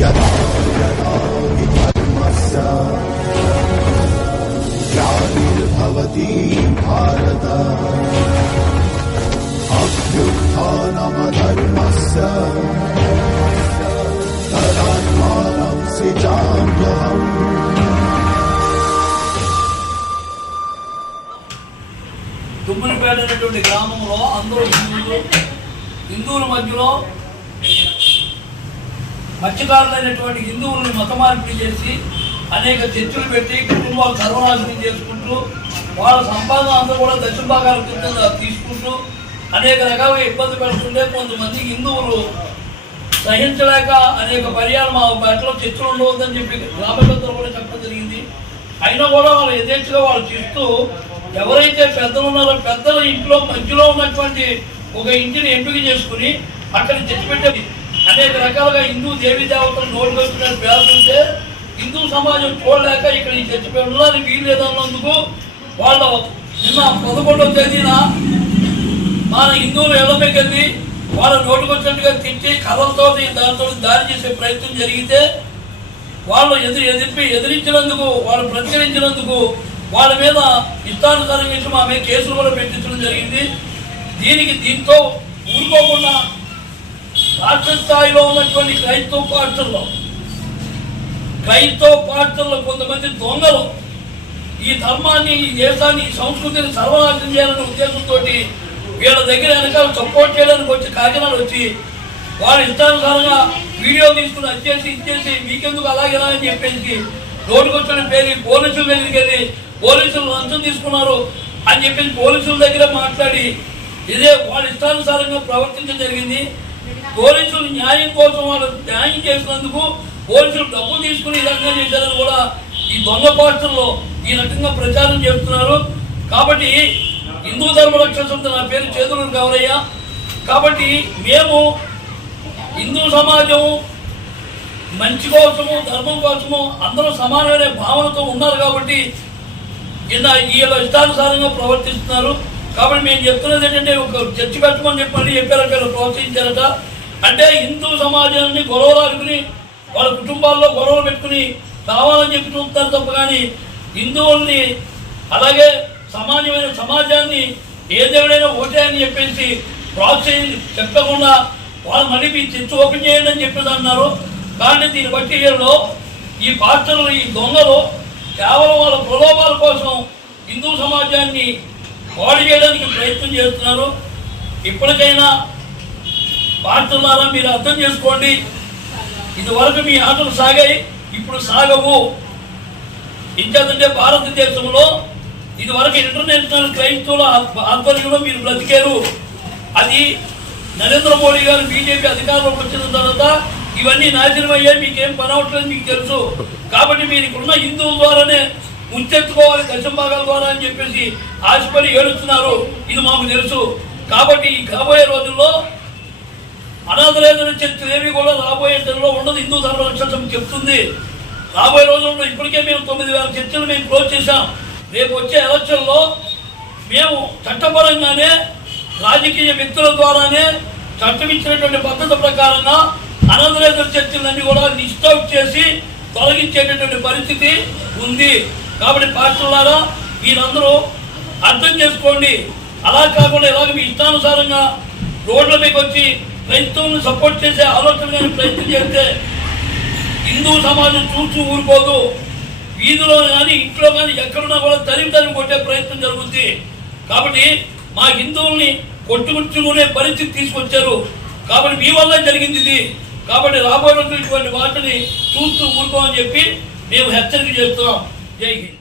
यदा यदा हि धर्मस्य ग्लानिर्भवति भारत अभ्युत्थानमधर्मस्य तदात्मानं सिजाम्यहम् తుమ్మిలిపేట అనేటువంటి గ్రామంలో అందరూ హిందువులు హిందువుల మధ్యలో మత్స్యకారులైనటువంటి హిందువులను మత మార్పిడి చేసి అనేక చర్చలు పెట్టి కుటుంబాలు సర్వనాశనం చేసుకుంటూ వాళ్ళ సంపాదన అందరూ కూడా దక్షిణ కింద తీసుకుంటూ అనేక రకాలుగా ఇబ్బంది పెడుతుంటే కొంతమంది హిందువులు సహించలేక అనేక పర్యాలు మా బట్టలో చర్చలు ఉండవద్దని చెప్పి గ్రామపెద్దలు కూడా చెప్పడం జరిగింది. అయినా కూడా వాళ్ళు యథేచ్ఛగా వాళ్ళు చేస్తూ ఎవరైతే పెద్దలు ఉన్నారో పెద్దల ఇంట్లో మధ్యలో ఉన్నటువంటి ఒక ఇంటిని ఎంపిక చేసుకుని అక్కడ చర్చ పెట్టేది అనేక రకాలుగా హిందూ దేవీ దేవతలు నోటుకొచ్చిన పేరుంటే హిందూ సమాజం చూడలేక ఇక్కడ ఈ చర్చ పెట్టడానికి వీలు వాళ్ళ వాళ్ళు నిన్న పదకొండవ తేదీన మన హిందువులు ఎల్లమెక్కెళ్ళి వాళ్ళ నోటుకొచ్చినట్టుగా తిట్టి కథలతో దాంతో దాడి చేసే ప్రయత్నం జరిగితే వాళ్ళు ఎదురు ఎదిపి ఎదిరించినందుకు వాళ్ళు ప్రతిఘటించినందుకు వాళ్ళ మీద ఇష్టానుసారం ఇచ్చి మా మీద కేసులు కూడా పెట్టించడం జరిగింది. దీనికి దీంతో ఊరుకోకుండా రాష్ట్ర స్థాయిలో ఉన్నటువంటి క్రైస్తవ పార్టీల్లో క్రైస్తవ పార్టీల్లో కొంతమంది దొంగలు ఈ ధర్మాన్ని ఈ దేశాన్ని ఈ సంస్కృతిని సర్వనాశనం చేయాలనే ఉద్దేశంతో వీళ్ళ దగ్గర వెనకాల సపోర్ట్ చేయడానికి వచ్చి కాకినాడ వచ్చి వాళ్ళు ఇష్టానుసారంగా వీడియో తీసుకుని వచ్చేసి ఇచ్చేసి మీకెందుకు అలాగే అని చెప్పేసి రోడ్డుకొచ్చిన పేరు పోలీసుల దగ్గరికి వెళ్ళి పోలీసులు లంచం తీసుకున్నారు అని చెప్పేసి పోలీసుల దగ్గర మాట్లాడి ఇదే వాళ్ళ ఇష్టానుసారంగా ప్రవర్తించడం జరిగింది. పోలీసులు న్యాయం కోసం వాళ్ళు న్యాయం చేసినందుకు పోలీసులు డబ్బు తీసుకుని ఈ రకంగా చేశారని కూడా ఈ దొంగ పాత్రల్లో ఈ రకంగా ప్రచారం చేస్తున్నారు. కాబట్టి హిందూ ధర్మ రక్షణ సంస్థ నా పేరు చేతులు కావరయ్యా. కాబట్టి మేము హిందూ సమాజం మంచి కోసము ధర్మం కోసము అందరూ సమానమైన భావనతో ఉన్నారు కాబట్టి కింద వీళ్ళ ఇష్టానుసారంగా ప్రవర్తిస్తున్నారు. కాబట్టి మేము చెప్తున్నది ఏంటంటే ఒక చర్చి పెట్టమని చెప్పండి చెప్పారు వీళ్ళు ప్రోత్సహించారట అంటే హిందూ సమాజాన్ని గొడవలు ఆడుకుని వాళ్ళ కుటుంబాల్లో గొడవలు పెట్టుకుని కావాలని చెప్పి చూస్తారు తప్ప కానీ హిందువుల్ని అలాగే సమాజమైన సమాజాన్ని ఏ దేవుడైనా ఓటే అని చెప్పేసి ప్రోత్సహించి చెప్పకుండా వాళ్ళు మళ్ళీ మీ చర్చ ఓపెన్ చేయండి అని చెప్పేది అన్నారు. కానీ దీన్ని బట్టి వీళ్ళు ఈ పాత్రలు ఈ దొంగలు కేవలం వాళ్ళ ప్రలోభాల కోసం హిందూ సమాజాన్ని పాడు చేయడానికి ప్రయత్నం చేస్తున్నారు. ఇప్పటికైనా పాస్టర్లారా మీరు అర్థం చేసుకోండి. ఇదివరకు మీ ఆటలు సాగాయి. ఇప్పుడు సాగవు. ఇంకేంటంటే భారతదేశంలో ఇదివరకు ఇంటర్నేషనల్ క్రైస్తవుల ఆధ్వర్యంలో మీరు బ్రతికారు. అది నరేంద్ర మోడీ గారు బీజేపీ అధికారంలోకి వచ్చిన తర్వాత ఇవన్నీ నాశనం అయ్యాయి మీకేం పని అవట్లేదు మీకు తెలుసు. కాబట్టి మీరు ఇక్కడున్న హిందువుల ద్వారానే ముంచెత్తుకోవాలి దశం భాగాల ద్వారా అని చెప్పేసి ఆశపడి ఏడుస్తున్నారు. ఇది మాకు తెలుసు. కాబట్టి ఈ కాబోయే రోజుల్లో అనాథలేదని చర్చలు ఏవి కూడా రాబోయే రోజుల్లో ఉండదు. హిందూ ధర్మ సమితి చెప్తుంది. రాబోయే రోజుల్లో ఇప్పటికే మేము తొమ్మిది వేల చర్చలు మేము క్లోజ్ చేశాం. రేపు వచ్చే ఎలక్షన్లో మేము చట్టపరంగానే రాజకీయ వ్యక్తుల ద్వారానే చట్టం ఇచ్చినటువంటి పద్ధతి ప్రకారంగా అనంతరేతర చర్చలన్నీ కూడా లిస్ట్ అవుట్ చేసి తొలగించేటటువంటి పరిస్థితి ఉంది. కాబట్టి పార్టీలారా మీరందరూ అర్థం చేసుకోండి. అలా కాకుండా ఇలాగ మీ ఇష్టానుసారంగా రోడ్ల మీకు వచ్చి క్రైస్తవులను సపోర్ట్ చేసే ఆలోచన కానీ ప్రయత్నం చేస్తే హిందూ సమాజం చూస్తూ ఊరుకోదు. వీధిలో కానీ ఇంట్లో కానీ ఎక్కడున్నా కూడా తరిమి తరిమి కొట్టే ప్రయత్నం జరుగుతుంది కాబట్టి మా హిందువుల్ని కొట్టుకునే పరిస్థితి తీసుకొచ్చారు. కాబట్టి మీ వల్ల జరిగింది ఇది. కాబట్టి రాబోయే ఇటువంటి వాటిని చూస్తూ ఊరుకోమని చెప్పి మేము హెచ్చరిక చేస్తున్నాం. జై హింద్.